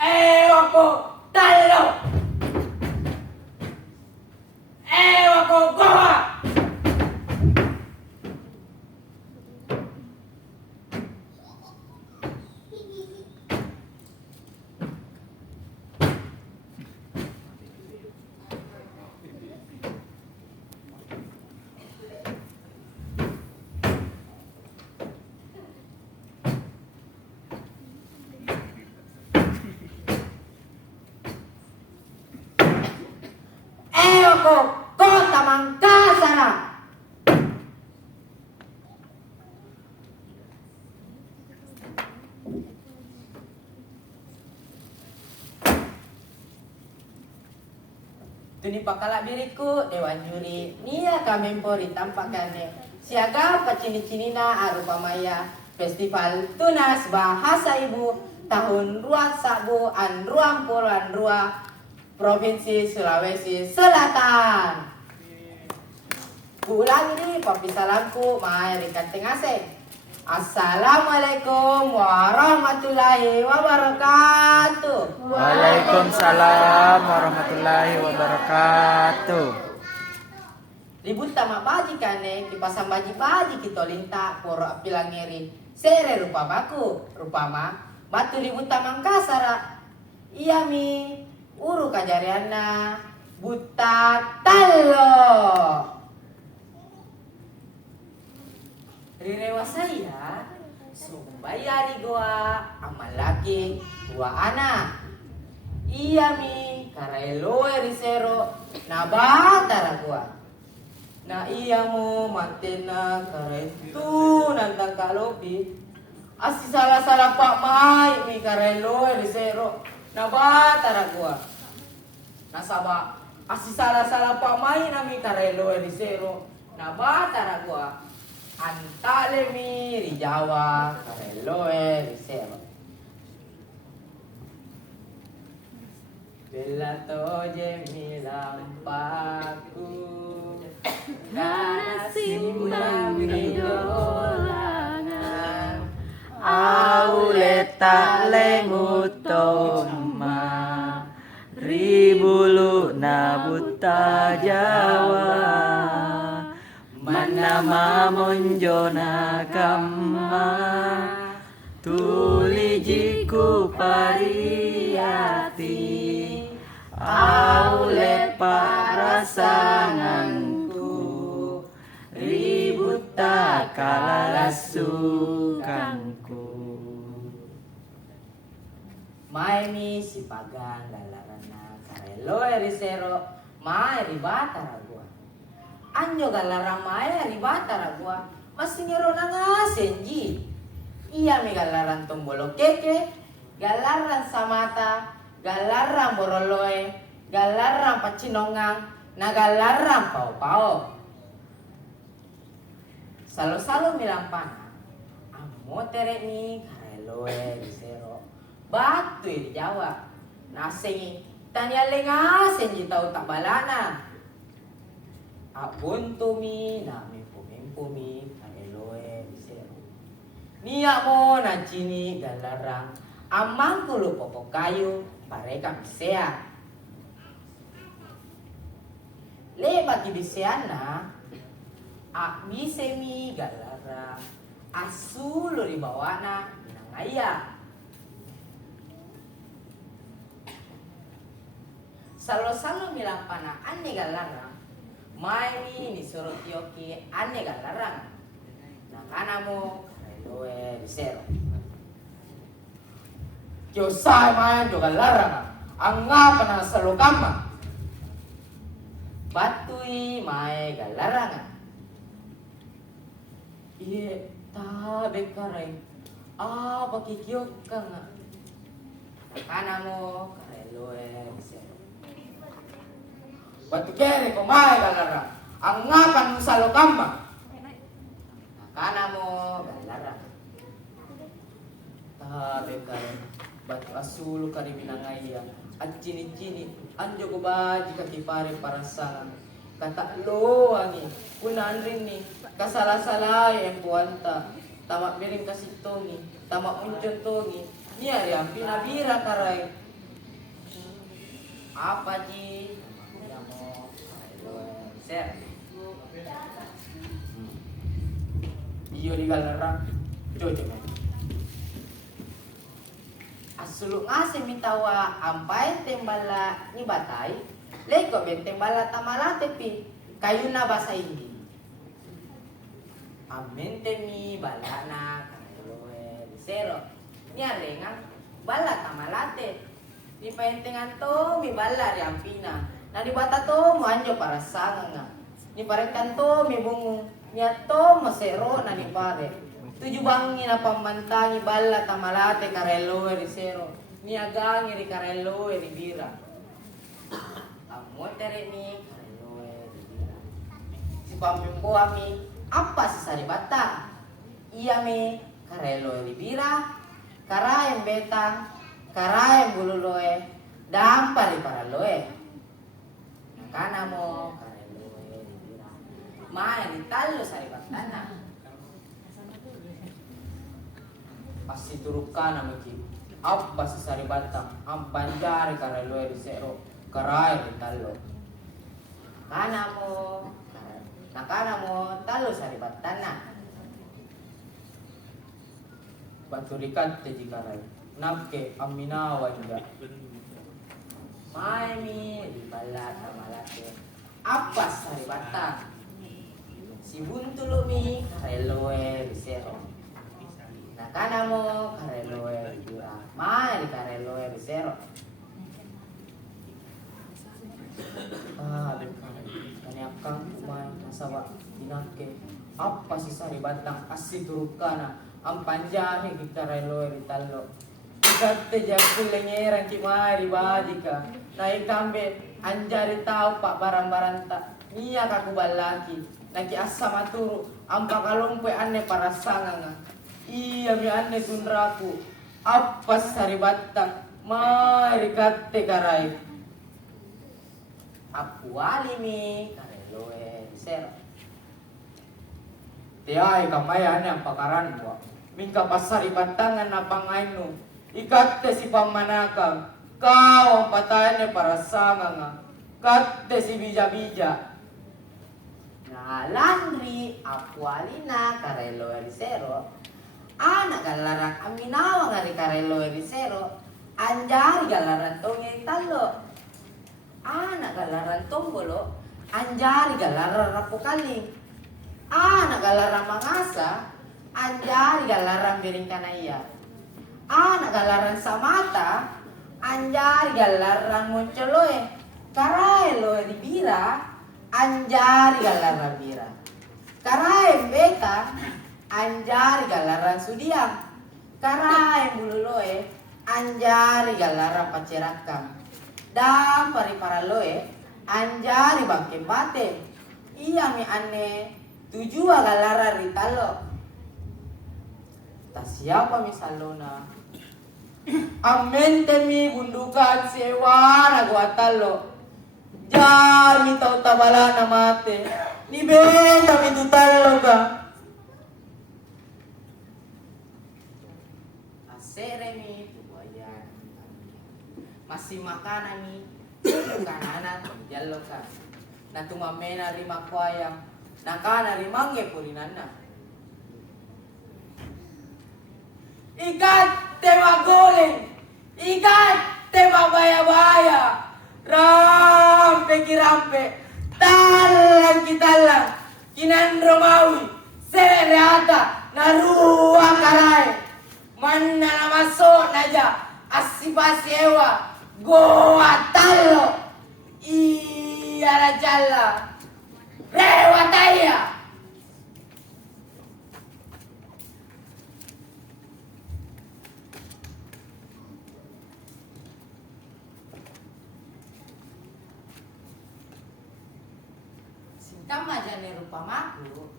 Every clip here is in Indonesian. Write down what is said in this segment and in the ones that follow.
Ewa talo. Ewa goa. Kota Mangkasara. Tuni pakala biriku dewan juri nia kamempori tampakane siaga pacini-cinina arupa maya festival tunas bahasa ibu tahun ruang sabu an ruang puluhan rua Provinsi Sulawesi Selatan. Ulang ini papi salamku mari kating asing. Assalamualaikum warahmatullahi wabarakatuh. Waalaikumsalam warahmatullahi wabarakatuh. Ribut tama baji kane dipasang baji-baji kita linta poro apilangeri sere rupa baku rupama batu ribut tamang kasara. Iya mi uru kajariana buta talo. Rirewa saya sumbayari goa amal laki dua anak. Iya mi karaeloe risero na batara goa. Na iya mo matena karetu nantang kalopi. Asi salah-salah pak mai mi karaeloe risero na batara goa. Nasaba asi salah-salah pak mai na mi karaeloe risero na batara goa. Antale mi rijawa kareloe risero. Bella toje mi lampaku karena simbang ridolangan Auleta lengutoma ribulu na buta Jawa manama monjona kamma tulijiku pariyati aulet parasanganku ribut tak kalalasukanku. Maimi si pagang galarana kareloe risero mai ribata ragua. Anjo galarang mai ribata ragua. Masih nyero nanga senji. Iya mi galaran tombolo keke, galaran samata, galaran boroloe, galaran pacinongang, na galaran pau-pau. Salo-salo milampana, amo tere mi kareloe risero. Batu di Jawa, nasengi tanya lenga senji tau tak balana. Abuntumi na mimpu-mimpumi kareloe risero. Niya mo na cini galarang amang kulo popok kayu pareka bisea. Lebat di biseana bisemi galarang asulo di bawana binangaya. Salo-salo milang pana ane galarang maini ni suruh yoki ane galarang nakana mo kareloe bisero. Yosai mayan jo galarang ang nga panang salukama batui mae galarang. Iye tabe karay pakikiyok ka nga nakana mo kareloe bisero. Batu kere kumae galara ang ngapan mo sa lokamba nakana mo galara tabe kare batu asulu kari binangaya at cini-cini anjo ko ba jika kipare para sa kata lo angi kunan rin ni kasala-salay ang buwanta tama biring kasitongi tama uncon tongi niya rin pinabira karay Apa Ji? Yamo karelo ser. Iyo di galerang. Jojo. Asuluk ngase mitawa ampai tembala ni batai. Leko ben tembala tamala tepi. Kayuna bahasa Hindi. Amente mi balana karelo sero. Ni arengang bala tamalate. Di paentengan to mi bala ri ampina. Na di bata to mo anjo para sanga. Ni parekan to mi bungu. Niya to masero na di pare. Tujuh bangi na pamantangi bala tamalate karelo ri sero. Ni agangi ri karelo ri bira. Amotere ni karelo ri bira. Si pamimbo ami apa si saribata? Iya mi karelo ri bira. Karaem betang, karaem bululoe, dampari para loe. Nakana mo kareloe dibira. Mae ni talo saribatana. Pasti turukan na miki. Apa sa saribata? Ang panjari kareloe di sero, karaem di talo. Nakana mo talo saribatana. Baturikat te jikarai napke aminawa juga maimi di balata malate apa saribata si buntulo mi kareloe bisero nakana mo kareloe dura mai di kareloe bisero kani akang kumai nasawa dinake apa si saribatang asi turukana ang panjang kita relo ritalo ikate jakul lengerang kimari badika na ikambe anjari tau pak barang-barang tak niya kakubalaki naki asa maturu ang pakalongpe ane para sanganga iya mi ane tunraku apa saribatta mari kate karai aku alimi kareloe ser tiay kamay ane ang pakaran mo mingka pasar ibantangan na pangaino ikatte si pamanakang kau ang patayan para sanganga katte si bija-bija na landri apualina karelo erisero anak galarang aminawa ngari karelo erisero anjari galaran tongeng talo anak galaran tombolo anjari galaran rapukaling anak galaran mangasa anjari galaran biring kanaya. Anak galaran samata, anjari galaran moncoloe. Karai loe di bira, anjari galaran bira. Karai beta, anjari galaran sudiang. Karai bululoe, anjari galaran pacerakam. Dan para loe, anjari bangke bate. Iya mi ane, tujua galaran ritalo. Ta siapa misalona amente mi gundukan sewa na guatalo jami tau tabala na mate ni benta mi tutalo ka asere mi tuwayan masih makanan ni kanan jalo ka na tumamena rima kwayang nakana rimange purinana ikat tema goreng, ikat tema baya-baya, rampe kirampe, talang kitalang, kinan Romawi, sereata, narua karai, manna namaso naja, asipasi ewa, goa talo, iya rajala, rewataya. Kama jane rupa maku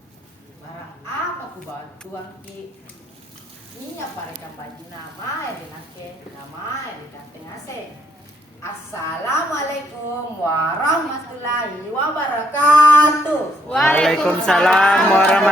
barang apa ku bantuan ki niya pare kampaji nama dinake nama dikate ngase Assalamualaikum warahmatullahi wabarakatuh. Waalaikumsalam warahmatullahi